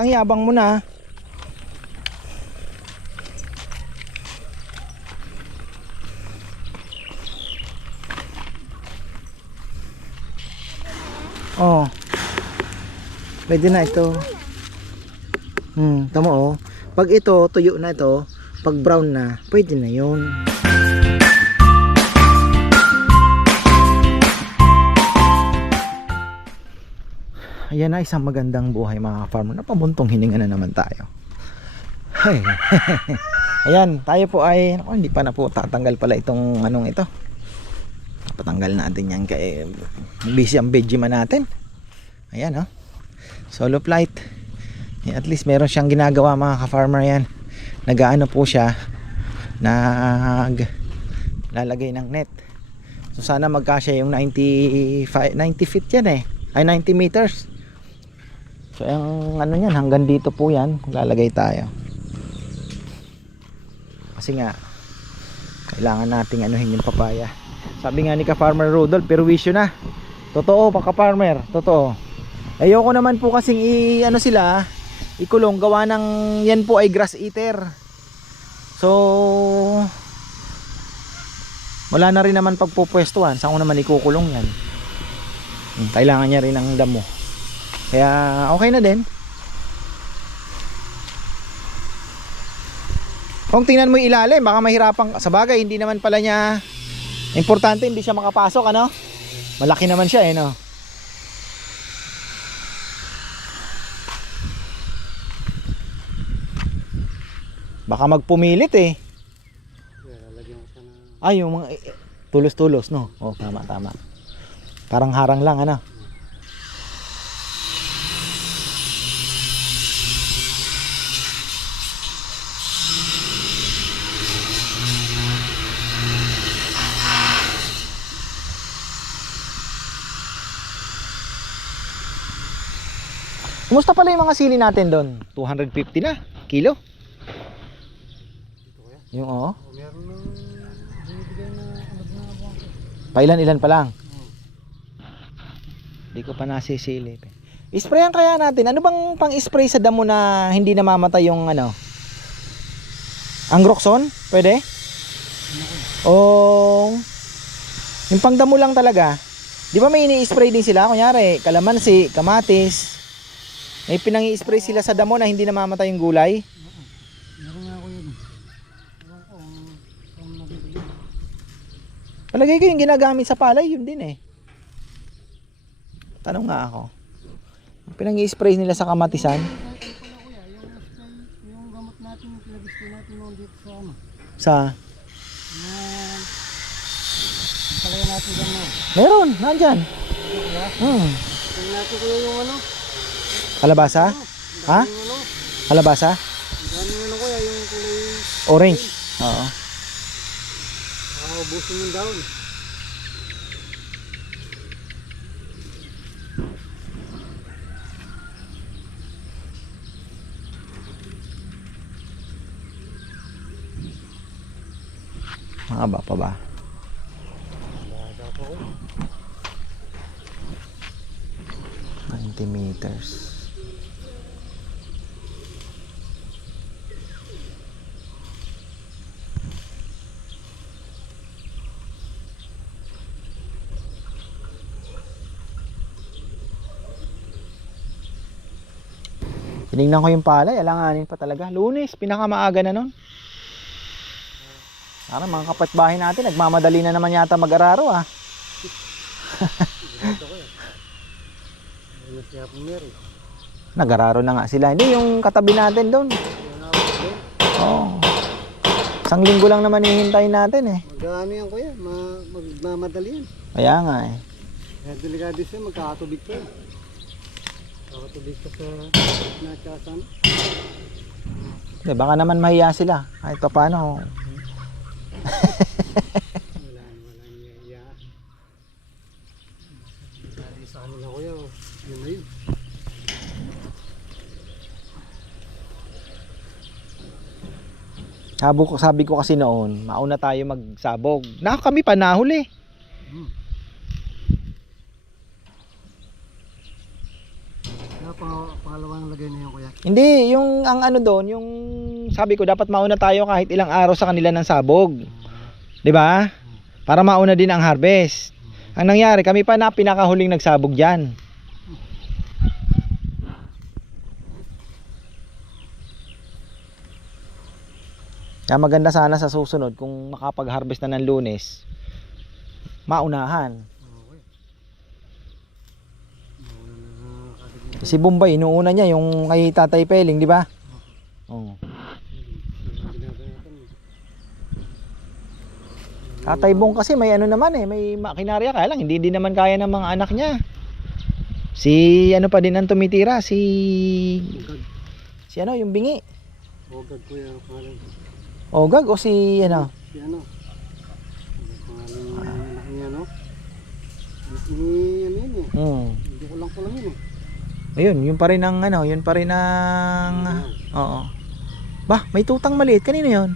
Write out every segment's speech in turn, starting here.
Ang yabang mo na. Oh. Pwede na ito. Tama oh. Pag ito, tuyo na ito, pag brown na, pwede na 'yon. Ayan na, isang magandang buhay mga farmer. Napabuntong hininga na naman tayo. Hey. Ayan, tayo po ay hindi pa na po tatanggal pala itong anong ito. Patanggal natin yan kay busy ang Benjamin natin. Ayan oh. Solo flight. At least meron siyang ginagawa mga ka-farmer yan. Nagaano po siya, lalagay ng net. So sana magkasya yung 90 feet yan eh. Ay 90 meters. So ang ano yan, hanggang dito po yan lalagay tayo. Kasi nga kailangan nating anuhin yung papaya. Sabi nga ni ka-farmer Rudolph, perwisyo na. Totoo pa ka-farmer, totoo. Ayoko naman po kasing sila ikulong, gawa ng yan po ay grass eater. So wala na rin naman pagpupwestuhan. Saan ko naman ikukulong yan? Kailangan niya rin ng damo. Kaya okay na din. Kung tingnan mo yung ilalim, baka mahirapan. Sa bagay, hindi naman pala niya importante, hindi siya makapasok, ano? Malaki naman siya, no? Baka magpumilit, eh. Ay, yung mga tulos-tulos, no? Oh, tama. Parang harang lang, ano? Kumusta pala yung mga sili natin doon? 250 na kilo? Yung oo. Meron nang binibigay na Pailan-ilan pa lang? Hindi ko pa nasisilip. Isprayan kaya natin. Ano bang pang-spray sa damo na hindi namamatay yung ano? Angroxon? Pwede? O yung pangdamo lang talaga. Di ba may ini-spray din sila? Kunyari, kalamansi, kamatis. May pinang-i-spray sila sa damo na hindi namamatay yung gulay. meron nga ako yun. Ewan ko kung nabibigyan. Palagay ko yung ginagamit sa palay, yun din eh. Tanong nga ako. Pinang-i-spray nila sa kamatisan? Kahit ano pala kuya, yung gamot natin, yung pinag-spray natin noon dito sa ano. Sa? Palaya natin gano'n. Meron, nandyan. Tingnan natin kuya yung ano. Kalabasa? Ha? Yung ano. Kalabasa? Dami ano kuya, yung kulay. Orange. Oo. Ubusin yung daon. Mahaba pa ba? Bata pa ko. 90 meters. Tinignan ko yung palay, alanganin pa talaga. Lunes, pinakamaaga na nun. Parang mga kapitbahay natin, nagmamadali na naman yata mag-araro ah. Bata ko yan. Ano siya po meron. Nag-araro na nga sila. Hindi, yung katabi natin doon. Yan ako doon. Oo. Isang linggo lang naman hihintayin natin eh. Magano yan kuya, magmamadali yan. Kaya nga eh. Kaya delikado siya, magkakatubig ka. Kakatubig ka sa natsasan. Hindi, baka naman mahiya sila. Kahit pa paano. Wala niya. Dali sa kanila kuya, yun na yun. Sabi ko kasi noon, mauna tayo magsabog. Kami pa nahuli. pangalawang lagay na yun kuya. Hindi, yung ang ano doon, yung sabi ko dapat mauna tayo kahit ilang araw sa kanila ng sabog. 'Di ba? Para mauna din ang harvest. Ang nangyari, kami pa na pinakahuling nagsabog diyan. Kaya maganda sana sa susunod kung makapag-harvest na ng Lunes, maunahan. Si Bombay, inuuna niya yung kay Tatay Peling, di ba? Oo. Tatay Bong kasi may ano naman eh, may makinarya, kaya lang hindi din naman kaya ng mga anak niya. Si ano pa din ang tumitira, si ano, yung bingi. Ogag kuya, pangalan. Ogag o si ano? Si ano? Pangalan ng anak niya, no? Ano yun eh. Hindi ko lang yun eh. Ayun, yun pa rin ang ano, yun pa rin ang oo. Bah, may tutang maliit, kanino yun?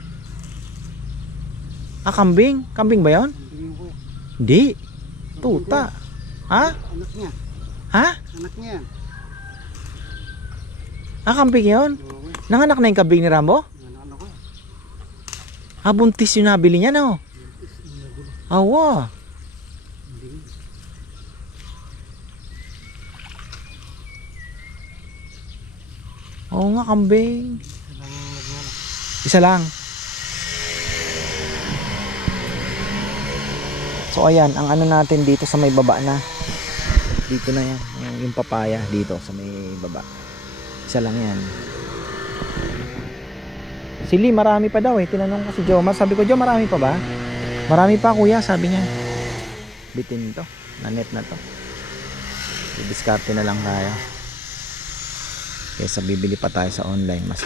Ah, kambing? Kambing ba yun? Hindi ko. Hindi. Tuta. Ha? Anak niya. Ha? Anak niya yan. Ah, kambing yun? Oo kuya. Nanganak na yung kambing ni Rambo? Ano ko? Ah, buntis yung nabili niya, no? Awa. Oo nga, kambing. Isa lang. So ayan, ang ano natin dito sa may baba na. Dito na yan, yung papaya dito sa may baba. Isa lang yan. Si Lee, marami pa daw eh. Tinanong ko si Jomar, sabi ko, Jo, marami pa ba? Marami pa kuya, sabi niya. Bitin to, na net na to. Didiskarte na lang tayo. Kaysa bibili pa tayo sa online, mas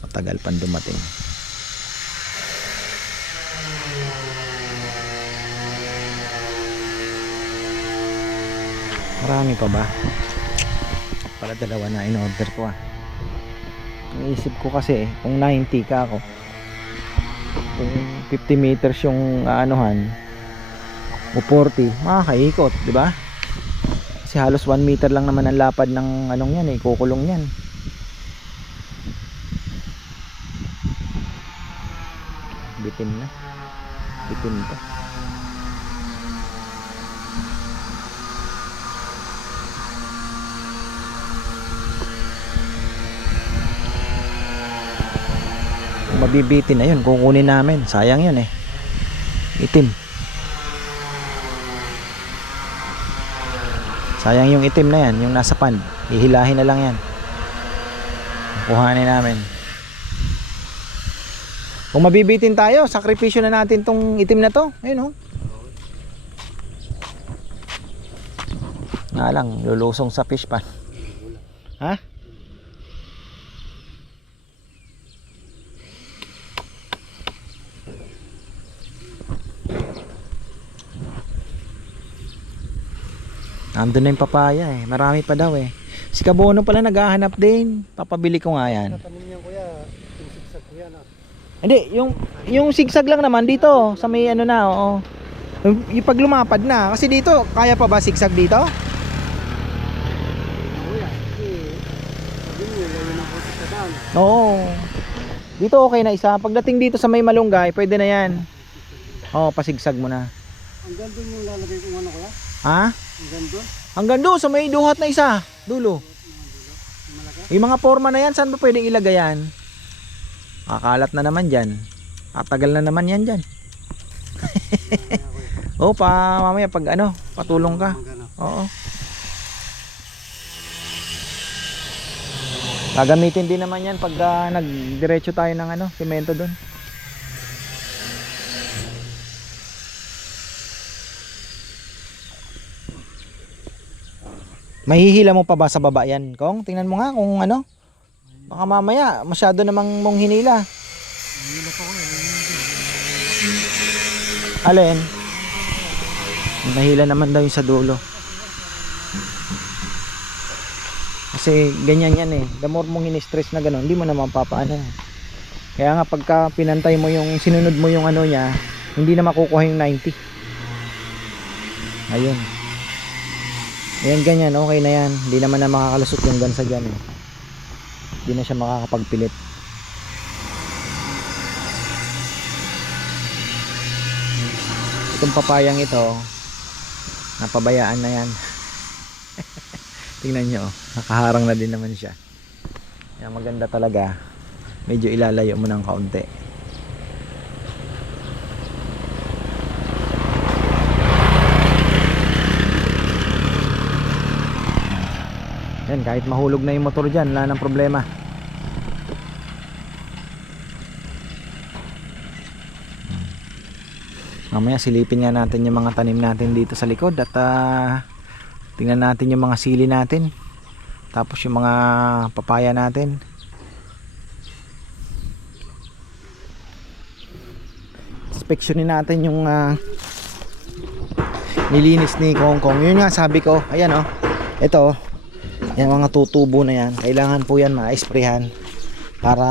matagal pang dumating. Marami pa ba? Pala dalawa na in order ko ah. Naisip ko kasi kung 90 ka ako, kung 50 meters yung aanuhan o 40, makakaikot, di ba? Kasi halos 1 meter lang naman ang lapad ng anong yan eh, kukulong yan. Bitin na. Bitin to. Kung mabibitin na yun, kukunin namin. Sayang yun eh. Itim. Sayang yung itim na yan, yung nasa pan. Hihilahin na lang yan. Kuhanin namin. Kung mabibitin tayo, sakripisyo na natin tong itim na to. Ayun oh. Nga lang, lulusong sa fish pan. Ha? Nandun na yung papaya eh. Marami pa daw eh. Si Kabono pala naghahanap din. Papabili ko nga yan. Natanim niya kuya, yung sigsag kuya na. Hindi, yung sigsag lang naman dito. Sa may ano na, oo. Yung pag lumapad na. Kasi dito, kaya pa ba sigsag dito? Kuya, kasi sabi niya, gawin ng putik sa daan. Oo. Dito okay na isa. Pagdating dito sa may malunggay, pwede na yan. Oo, pasigsag mo na. Hanggang doon yung lalagay kong ano kuya? Ha? Hanggang doon? Hanggang doon, sa may duhat na isa. Dulo. Yung mga forma na yan, saan ba pwedeng ilagay yan? Kakalat na naman dyan. Tatagal na naman yan dyan. Oo, mamaya pag ano, patulong ka. Oo. Gagamitin din naman yan pag nagdiretso tayo ng ano, semento doon. Mahihila mo pa ba sa baba yan, Kong? Tingnan mo nga kung ano. Baka mamaya masyado namang mong hinila. Alin? Nahila naman daw yung sa dulo. Kasi ganyan yan eh. The more mong in-stress na gano'n, hindi mo naman papaano. Kaya nga pagka pinantay mo yung, sinunod mo yung ano niya, hindi na makukuha yung 90. Ayun. Ayan, ganyan, okay na yan. Hindi naman na makakalusot yung gansa dyan eh. Hindi na siya makakapagpilit. Itong papayang ito, napabayaan na yan. Tingnan nyo, nakaharang na din naman siya. Yan, maganda talaga. Medyo ilalayo mo ng kaunti. Yan, kahit mahulog na yung motor dyan, wala nang problema. Mamaya silipin nga natin yung mga tanim natin dito sa likod at tingnan natin yung mga sili natin, tapos yung mga papaya natin. Inspeksyonin natin yung nilinis ni Kong Kong. Yun nga sabi ko, ayan oh, ito yung mga tutubo na yan, kailangan po yan ma-sprayhan para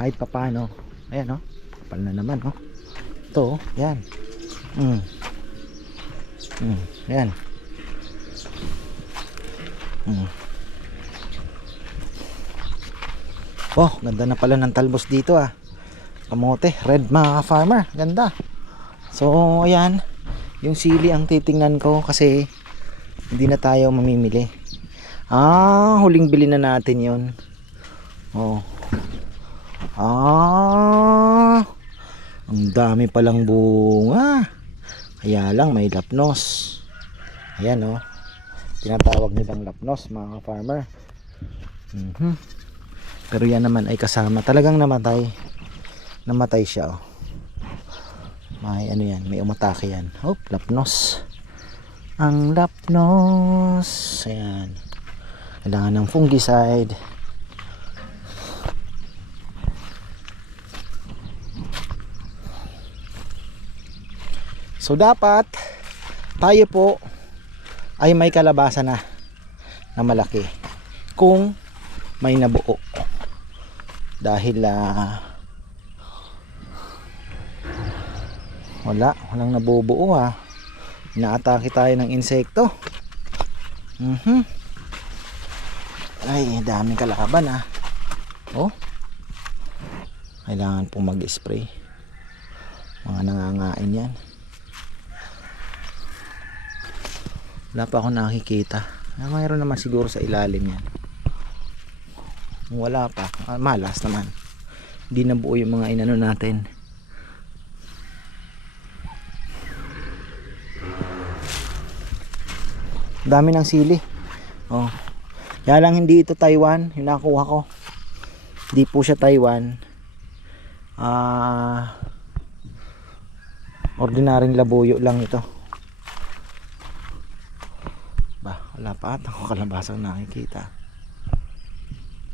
kahit papano. Ayan oh, kapal na naman oh. Ito, yan. Yan. Oh, ganda na pala ng talbos dito ah. Kamote, red mga farmer, ganda. So, ayan. Yung sili ang titingnan ko kasi hindi na tayo mamimili. Huling bili na natin yun. Oh. Ang dami palang bunga. Kaya lang may lapnos. Ayan oh. Tinatawag nilang lapnos mga farmer. Pero yan naman ay kasama. Talagang namatay. Namatay siya oh. May ano yan, may umatake yan. Oh, lapnos. Ang lapnos. Ayan. Kailangan ng fungicide. So dapat tayo po ay may kalabasa na malaki kung may nabuo. Dahil walang nabubuo ha. Inaatake tayo ng insekto. Ay, daming kalaban ha. Oh. Kailangan pong mag-spray. Mga nangangain yan. Wala pa ako nakikita. Mayroon naman siguro sa ilalim yan. Wala pa. Malas naman. Hindi na buo yung mga inano natin. Dami ng sili. Oh. Kaya lang hindi ito Taiwan. Yung nakuha ko. Hindi po siya Taiwan. Ordinaryong labuyo lang ito. Wala pa at ako kalabasang nakikita.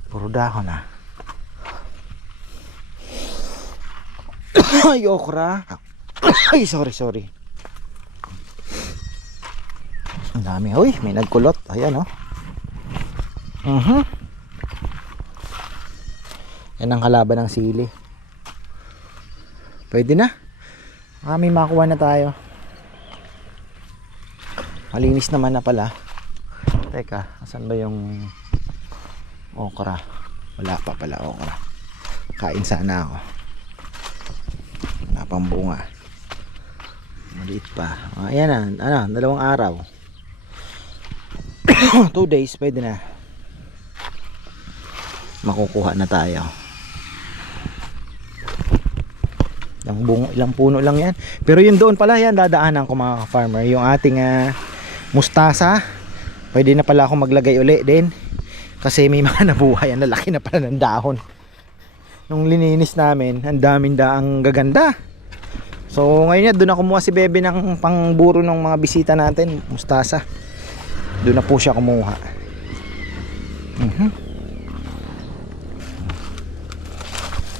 Puro dahon na. Ay, okra. Ay, sorry. Ang dami. Uy, may nagkulot. Ayan oh. Yan ang kalaban ng sili. Pwede na. May makuha na tayo. Malinis naman na pala. Teka, asan ba yung okra? Wala pa pala okra. Kain sana ako. Wala pang bunga. Maliit pa. Ayan na, 2 araw. 2 days, pwede na. Makukuha na tayo. Ilang puno lang yan. Pero yun doon pala yan, dadaanan ko mga farmer. Yung ating mustasa. Pwede na pala ako maglagay uli din. Kasi may mga nabuhay. Ang lalaki na pala ng dahon. Nung lininis namin, ang daming daang gaganda. So ngayon doon na kumuha si Bebe ng pangburo ng mga bisita natin. Mustasa. Doon na po siya kumuha.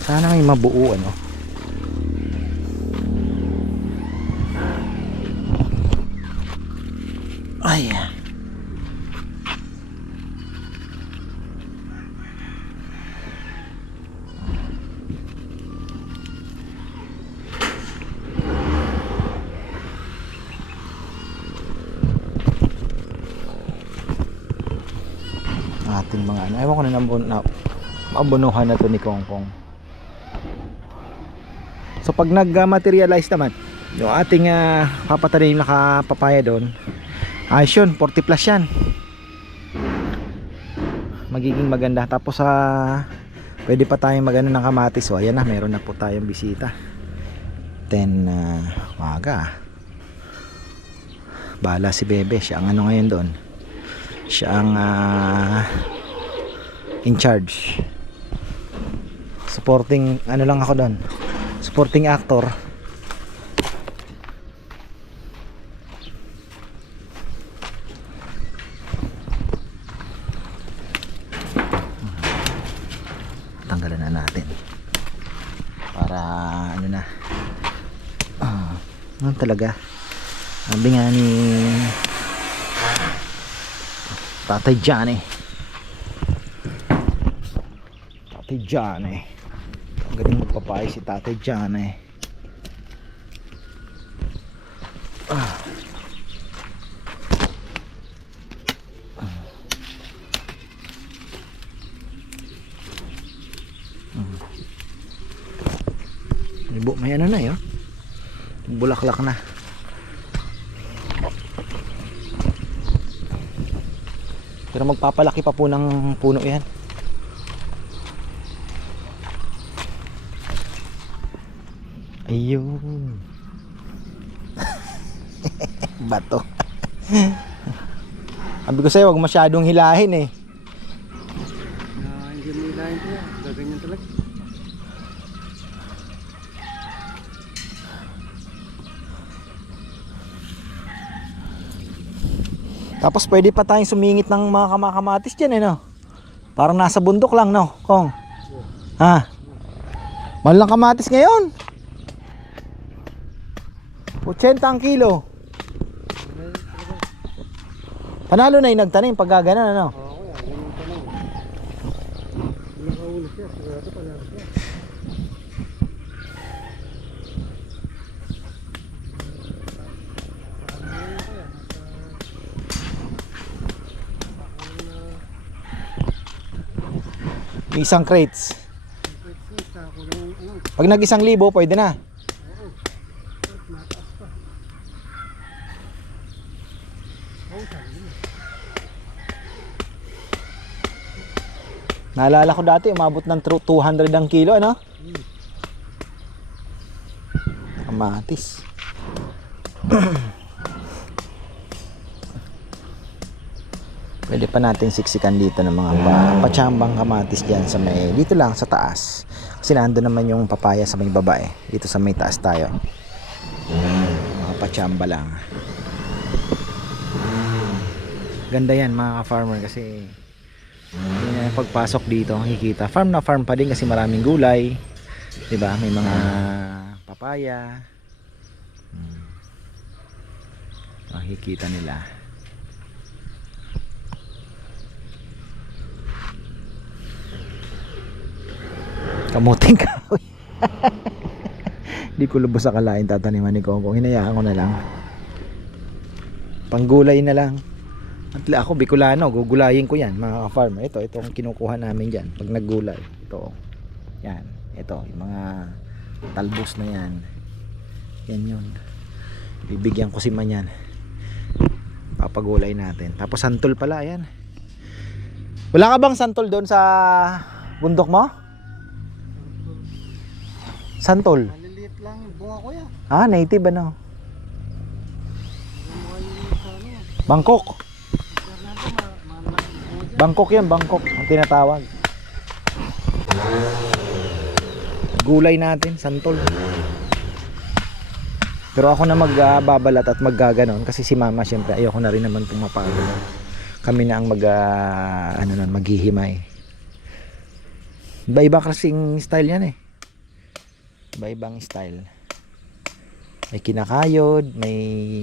Sana may mabuo ano. Ay. ating mga ano. Ewan ko na maabunuhan na to ni Kongkong. So pag nag-materialize naman yung ating papatanim na kapapaya doon, ayos yun, 40 plus yan, magiging maganda. Tapos pwede pa tayong magano ng kamatis. So ayan na, meron na po tayong bisita. 10 waga. Bahala si Bebe, siya ang ano ngayon doon, siya ang in charge. Supporting ano lang ako doon, supporting actor. Tanggalan na natin para ano na, ano talaga, sabi nga ni Tatay Johnny, ang galing magpapay si Tatay Johnny. May ano na yun, bulaklak na. Pero magpapalaki pa po ng puno yan. Ayun. Bato. Sabi ko sa'yo, huwag masyadong hilahin eh. Hindi mo ilahin ko yan. Gaganyan talaga. Tapos pwede pa tayong sumingit ng mga kamakamatis dyan eh, no? Parang nasa bundok lang, no, Kong? Ha? Mahal lang kamatis ngayon. 80 ang kilo. Panalo na yung nagtanim pag gaganan, ano? Oo, yan yung tanong. Nakaulo siya, sigurado panalo siya. Isang crates. Pag nag 1,000, pwede na. Naalala ko dati umabot ng 200 ang kilo, ano? Kamatis. Pwede pa natin siksikan dito ng mga patsambang kamatis dyan sa may, dito lang sa taas. Kasi nando naman yung papaya sa may baba eh. Dito sa may taas tayo. Mga patsamba lang. Ganda yan mga ka-farmer kasi pagpasok dito makikita. Farm na farm pa din kasi maraming gulay. Diba? May mga papaya. Makikita nila. Kamuting kahoy. Di ko lubos akalain tataniman ni Kongkong. Hinayaan ko na lang. Panggulay na lang. At ako Bicolano, gugulayin ko yan mga farmer. Itong kinukuha namin dyan pag naggulay. Ito. Yan. Ito. Yung mga talbos na yan. Yan yun. Bibigyan ko si man yan. Papagulay natin. Tapos santol pala. Yan. Wala ka bang santol doon sa bundok mo? Santol. Maliliit lang yung bunga ko yan. Native ano? Bangkok. Bangkok yan, Bangkok ang tinatawag. Gulay natin, santol. Pero ako na magbabalat at maggaganon kasi si mama syempre ayoko na rin naman pumapagod. Kami na ang maghihimay. Iba-iba kasing style yan eh. Iba-ibang style. May kinakayod, may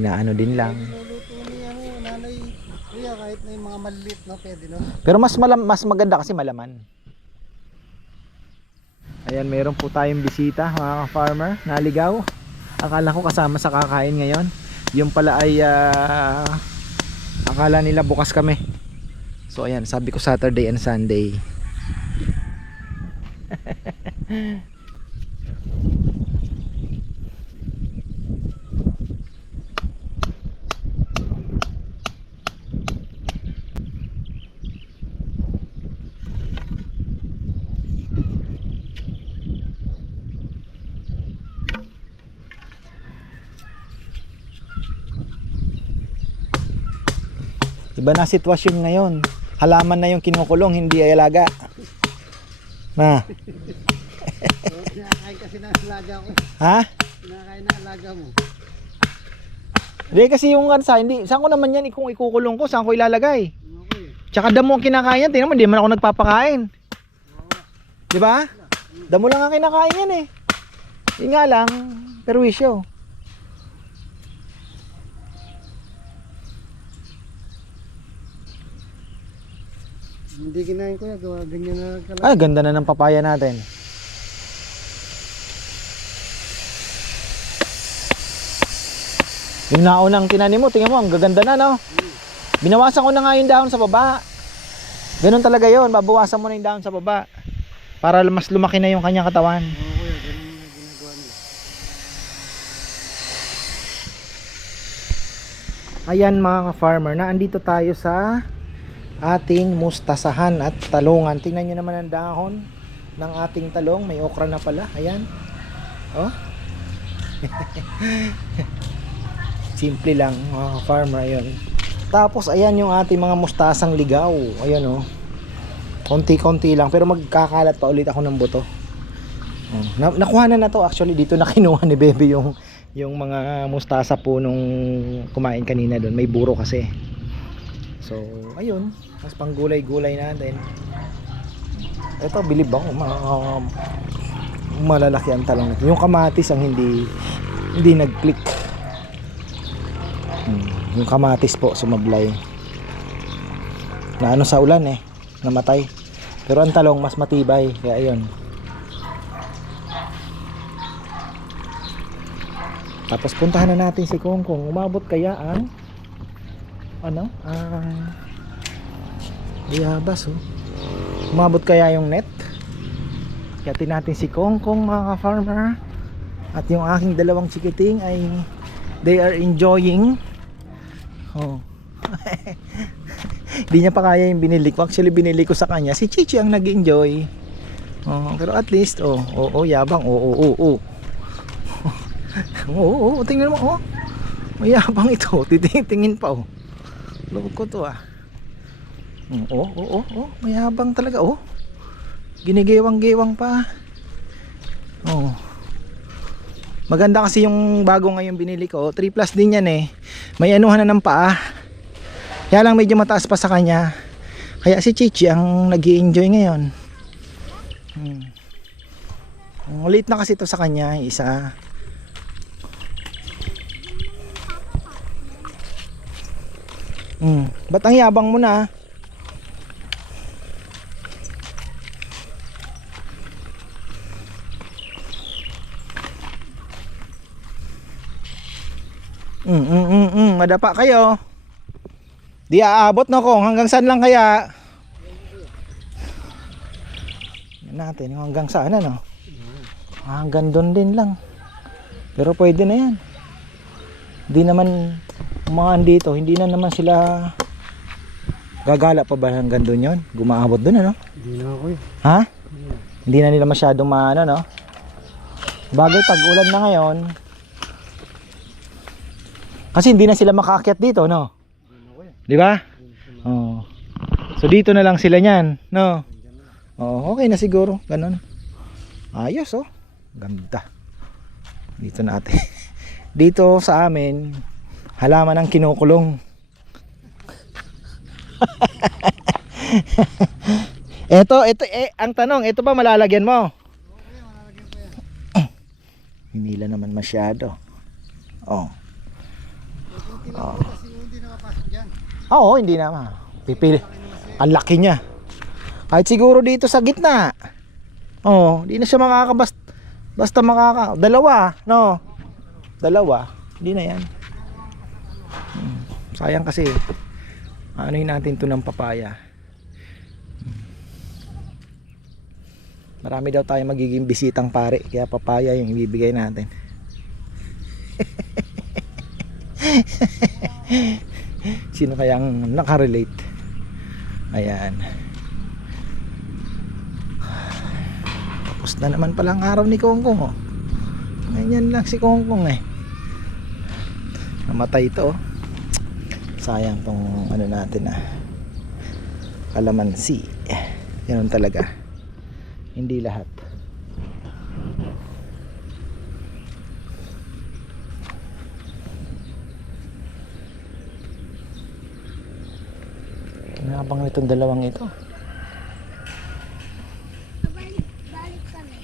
inaano din lang. Nuluto niya nanay. Kuya, kahit na yung mga maliliit na pwede no. Pero mas maganda kasi malaman. Ayan, meron po tayong bisita mga ka-farmer, naligaw. Akala ko kasama sa kakain ngayon. Yung pala ay Akala nila bukas kami. So ayan, sabi ko Saturday and Sunday. Iba na sitwasyon ngayon. Halaman na yung kinukulong, hindi ay alaga. Na. Kinakain kasi ng alaga ko. Ha? Kinakain ng alaga mo. Hindi kasi yung hindi. Saan ko naman yan kung ikukulong ko? Saan ko ilalagay? Okay. Tsaka damo ang kinakain yan. Tingnan mo, hindi man ako nagpapakain. Di ba? Damo lang ang kinakain yan eh. Yun nga lang, perwisyo. Hindi kinain ko yan. Gawa ganyan na kalaki. Ah, ganda na ng papaya natin. Yung naunang tinanim mo, tingnan mo, ang gaganda na, no? Binawasan ko na nga yung dahon sa baba. Ganun talaga yon, babawasan mo na yung dahon sa baba para mas lumaki na yung kanyang katawan. Oo kuya, ganun na ginagawa nila. Ayan mga ka-farmer, naandito tayo sa ating mustasahan at talungan. Tingnan nyo naman ang dahon ng ating talong. May okra na pala. Ayan. Oh. Simple lang mga ka-farmer. Ayan. Tapos ayan yung ating mga mustasang ligaw. Ayan oh. Konti-konti lang. Pero magkakalat pa ulit ako ng buto. Oh. Nakuha na to actually. Dito na kinuha ni Bebe yung mga mustasa po nung kumain kanina doon. May buro kasi. So ayun. Mas pang gulay-gulay natin. Ito, bilib ako. Malalaki ang talong natin. Yung kamatis ang hindi nag-click. Yung kamatis po, sumablay. Na ano sa ulan eh. Namatay. Pero ang talong mas matibay. Kaya ayun. Tapos puntahan na natin si Kongkong. Umabot kaya ang Iyabas oh. Umabot kaya yung net. Yatin natin si Kongkong mga ka-farmer. At yung aking dalawang chikiting ay they are enjoying. Oh. Hindi niya pa kaya yung binili ko. Actually binili ko sa kanya. Si Chichi ang nag-enjoy. Oh, pero at least yabang. Tingnan mo oh. Mayabang ito. Titingin pa oh. Loko ko to ah. Mayabang talaga oh. Ginigewang-gewang pa. Oh. Maganda kasi yung bago ngayon binili ko. 3 plus din yan eh. May anuhan na ng paa. Kaya lang medyo mataas pa sa kanya. Kaya si Chichi ang nag-i-enjoy ngayon. Late na kasi ito sa kanya. Isa. Ba't ang yabang mo na? Madapa kayo. Di aabot no kung hanggang saan lang kaya. Yan natin hanggang saan ano. Hanggang doon din lang. Pero pwede na yan. Hindi naman mga andito, hindi na naman sila gagala pa ba hanggang doon yun? Gumaabot doon ano? Hindi na ako eh. Ha? Hindi na nila masyadong maano no? Bagay tag-ulan na ngayon. Kasi hindi na sila makaakyat dito, no? Di ba? Oh. So dito na lang sila niyan, no? Oh, okay na siguro, ganun. Ayos oh. Ganda. Dito natin. Dito sa amin, halaman ang kinukulong. Ito ang tanong, ito ba malalagyan mo? Okay, malalagyan ko yan. Hinila naman masyado. Oh. Kasi hindi nakapasok dyan. Oo, hindi naman. Pipili. Ang laki niya. Kahit siguro dito sa gitna. Oh, hindi na siya basta dalawa, no? Dalawa. Hindi na yan. Sayang kasi. Anohin natin to ng papaya. Marami daw tayo magiging bisitang pare, kaya papaya yung ibibigay natin. Sino kayang nakarelate? Ayan. Tapos na naman palang araw ni Kongkong, oh. Ganyan lang si Kongkong eh. Namatay ito, oh. Sayang tong ano natin, kalamansi. Ganun talaga. Hindi lahat. Kinabang itong dalawang ito. Balik kami.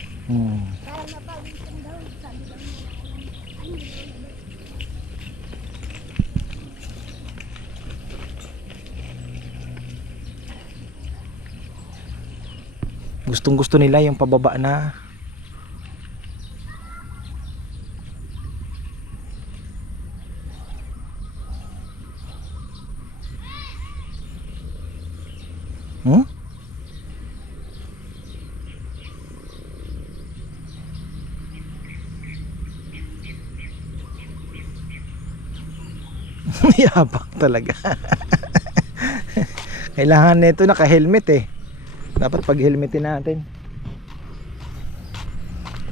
Para mapawisan daw. Sabi daw nila. Gustong gusto nila yung pababa na. Yabang talaga. Kailangan nito naka-helmet eh. Dapat pag-helmetin natin.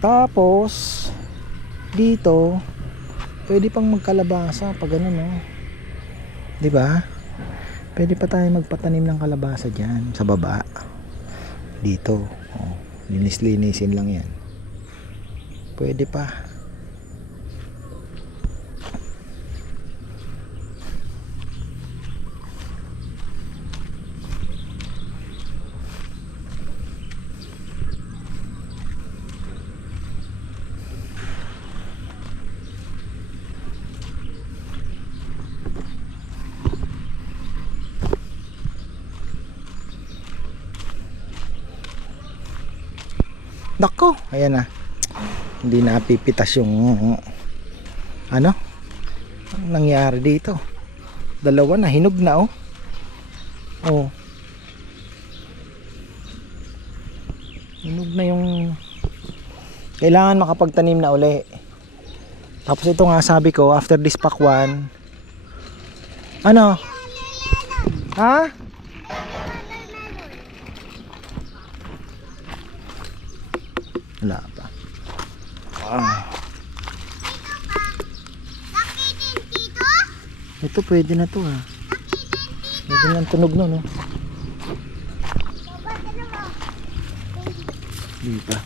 Tapos dito pwede pang magkalabasa pag ano, no? 'Di ba? Pwede pa tayo magpatanim ng kalabasa diyan sa baba. Dito. Oh, linis-linisin lang 'yan. Pwede pa. Nako, ayan na. Hindi na pipitas yung ano? Anong nangyari dito? Dalawa na hinog na, oh. Oh. Hinog na yung kailangan makapagtanim na uli. Tapos ito nga sabi ko, after this pakwan. Ano? Ha? Wala pa. Ito pwede na to, ha. Pwede na ang tunog nun, no. Hindi pa.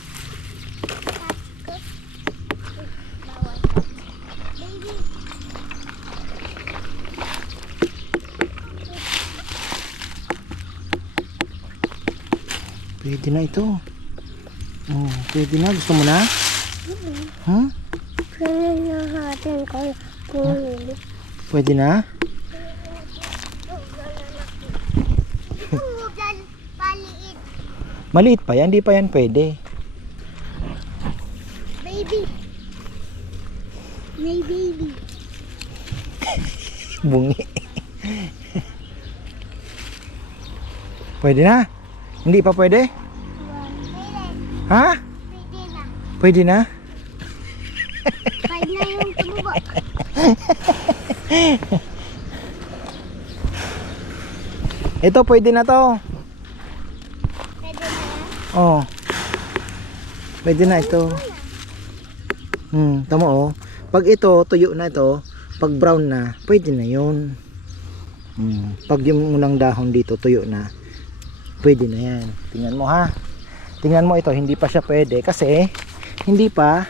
Pwede na ito. Oh, pwede na. Gusto mo na? Ha? Pwede na natin kung pumili. Pwede na? Paliit. Maliit pa yan. Hindi pa yan pwede. Baby. May baby. Bungi. Pwede na? Hindi pa pwede? Ha? Pwede na. Pwede na? Pwede na yung tumubo. Ito pwede na to. Pwede na. Oh. Pwede na ito. Tama, oh. Pag ito tuyo na ito, pag brown na, pwede na 'yon. Pag yung unang dahon dito tuyo na, pwede na 'yan. Tingnan mo, ha. Tingnan mo ito, hindi pa siya pwede kasi hindi pa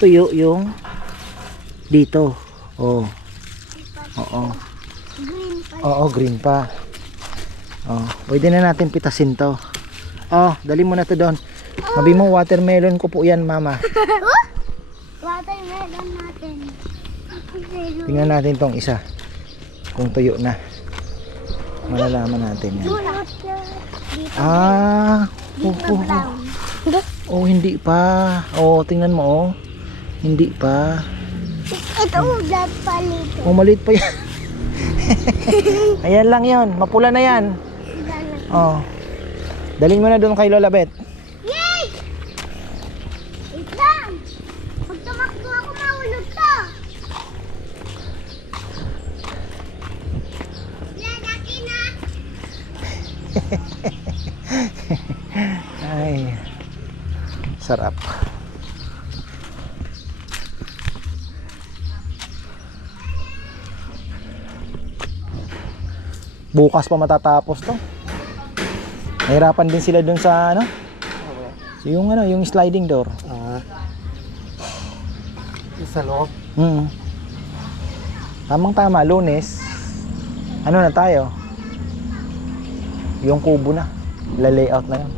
tuyo yung dito. Oh. Oo. Green pa. Oo, green pa. Oh, pwede na natin pitasin to. Oh, dali mo na to doon. Sabi mo watermelon ko po 'yan, mama. Watermelon natin. Tingnan natin tong isa. Kung tuyo na. Malalaman natin yan. Dito. Ah, Dito brown. oh, hindi pa. Oh, tingnan mo, oh. Hindi pa. Ito ulat palit. Oh, maliit pa yan. Ayan lang yon, mapula na yan. Oh. Dalhin mo na doon kay Lola Beth. Yay! Wait lang! Pag tumakbo ako, mahulog to! Yan, akin na! Ay. Sarap. Bukas pa matatapos to. Nahirapan din sila dun sa ano? Yung sliding door. Sa loob. Tamang-tama, Lunes. Ano na tayo? Yung kubo na. La-layout na yun.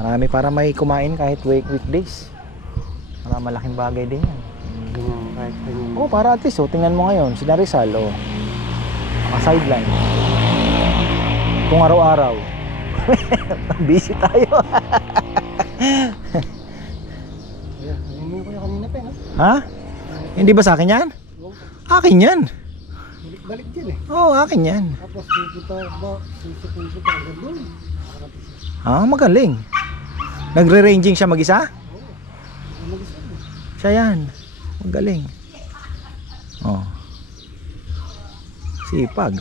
Marami para may kumain kahit weekdays. Malaking bagay din yan. Kahit ganyan. Oh, para at least, tingnan mo ngayon, si Rizal, sideline. Kung araw-araw. Busy tayo. Yeah, ayun ko yung kanina pa, no? Ha? Hindi ba sa akin yan? Akin yan. Balik din eh. Oo, akin yan. Tapos pupunta ba, susupunta pa agad doon. Magaling. Nagre-ranging siya mag-isa? Mag-isa mo. Siya yan. Magaling. Oh. Sipag.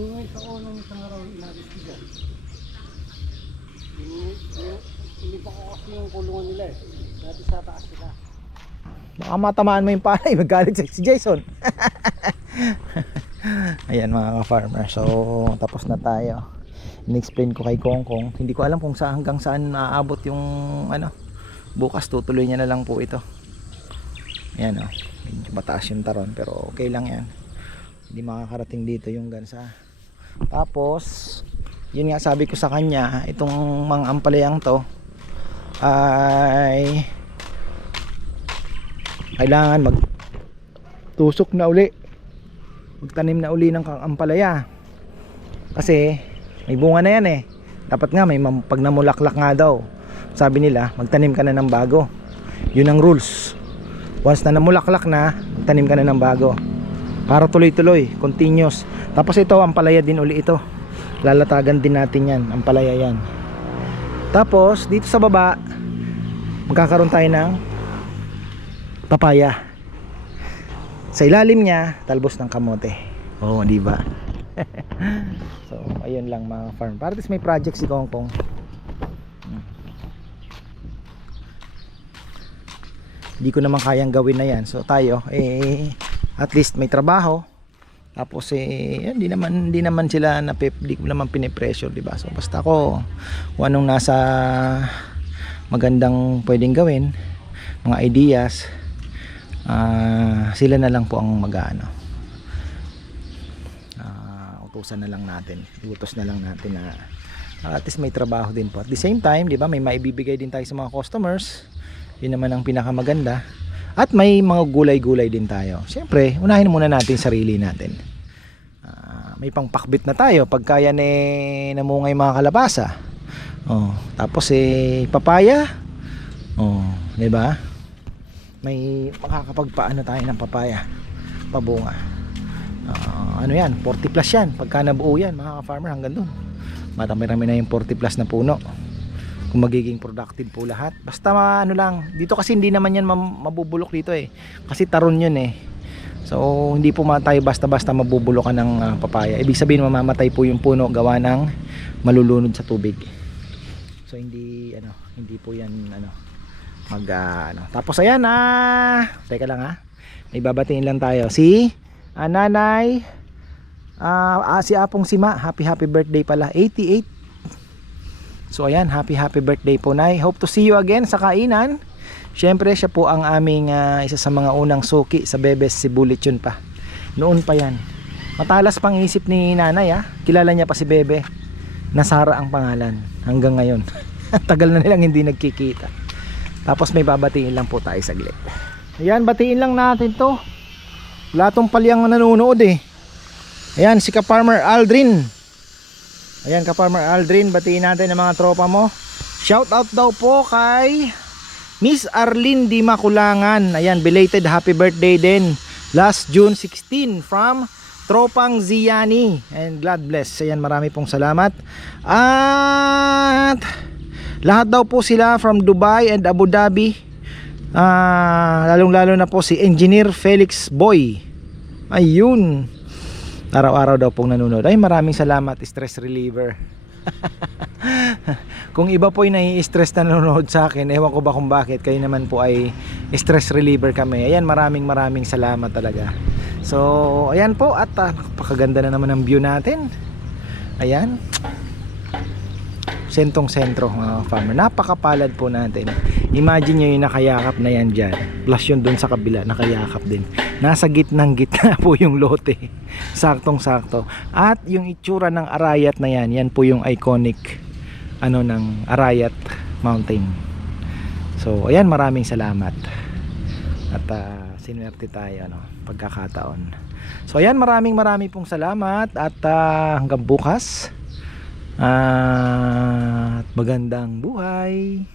Yung isa ko nung isang araw inabis ko dyan. Inipa ko kasi yung kulungan nila eh. Dati sa taas sila. Baka matamaan mo yung palay, magalit si Jason. Ayan mga ka-farmer, so tapos na tayo. In-explain ko kay Kongkong, hindi ko alam kung hanggang saan maaabot yung ano. Bukas tutuloy niya na lang po ito. Ayan medyo mataas yung taron pero okay lang yan. Hindi makakarating dito yung gansa. Tapos yun nga sabi ko sa kanya, itong mga ampalayang to ay kailangan magtusok na uli, magtanim na uli ng ampalaya kasi may bunga na yan eh. Dapat nga may pag namulaklak nga daw, sabi nila magtanim ka na ng bago. Yun ang rules. Once na namulaklak na, magtanim ka na ng bago para tuloy-tuloy, continuous. Tapos ito ampalaya din uli ito, lalatagan din natin yan, ampalaya yan. Tapos dito sa baba magkakaroon tayo ng papaya. Sa ilalim niya talbos ng kamote. Oh, di ba? So, ayun lang mga farm. Para at may project si Kongkong. Hindi ko naman kayang gawin na yan. So tayo at least may trabaho. Tapos hindi naman sila hindi ko naman pinipressure, di ba? So basta ako kung anong nasa magandang pwedeng gawin, mga ideas, sila na lang po ang mag-aano. Utusan na lang natin. Utos na lang natin na at least may trabaho din po. At the same time, di ba, may maibibigay din tayo sa mga customers. Yun naman ang pinakamaganda. At may mga gulay-gulay din tayo. Siyempre, unahin muna natin sarili natin. May pangpakbit na tayo pagka yan namungay mga kalabasa. Tapos papaya. Di ba? May makakapagpaano tayo ng papaya, pabunga. Ano yan, 40 plus yan pagka nabuo yan mga ka-farmer, hanggang dun marami-rami na yung 40 plus na puno kung magiging productive po lahat. Basta ano lang, dito kasi hindi naman yan mabubulok dito kasi taron yun so hindi po tayo basta-basta mabubulokan ng papaya. Ibig sabihin mamamatay po yung puno gawa ng malulunod sa tubig. So hindi po yan Tapos ayan teka lang may babatiin lang tayo si nanay si Apong Sima, happy birthday pala, 88. So ayan, happy birthday po nay. Hope to see you again sa kainan. Syempre siya po ang aming isa sa mga unang suki sa Bebes Sibulityon pa. Noon pa yan. Matalas pang isip ni nanay kilala niya pa si Bebe. Nasara ang pangalan hanggang ngayon. Tagal na nilang hindi nagkikita. Tapos may babatiin lang po tayo saglit. Ayan, batiin lang natin to. Wala tong palyang nanonood Ayan, si Ka-Farmer Aldrin. Ayan, Ka-Farmer Aldrin, batiin natin ang mga tropa mo. Shout out daw po kay Miss Arlene Di Makulangan. Ayan, belated happy birthday din. Last June 16 from Tropang Ziani. And God bless. Ayan, marami pong salamat. At lahat daw po sila from Dubai and Abu Dhabi. Lalong lalo na po si Engineer Felix Boy. Ayun. Araw-araw daw pong nanonood. Ay, maraming salamat, stress reliever. Kung iba po ay nai-stress na nanonood sa akin, ewan ko ba kung bakit. Kayo naman po ay stress reliever kami. Ayan, maraming salamat talaga. So, ayan po. At napakaganda na naman ang view natin. Ayan, sentong sentro mga farmer. Napakapalad po natin. Imagine nyo yung nakayakap na yan dyan, plus yun dun sa kabila nakayakap din. Nasa gitnang gitna po yung lote. Saktong sakto. At yung itsura ng Arayat na yan, yan po yung iconic ng Arayat Mountain. So ayan, maraming salamat. At sinuwerte tayo pagkakataon. So ayan, maraming pong salamat. At hanggang bukas. At magandang buhay.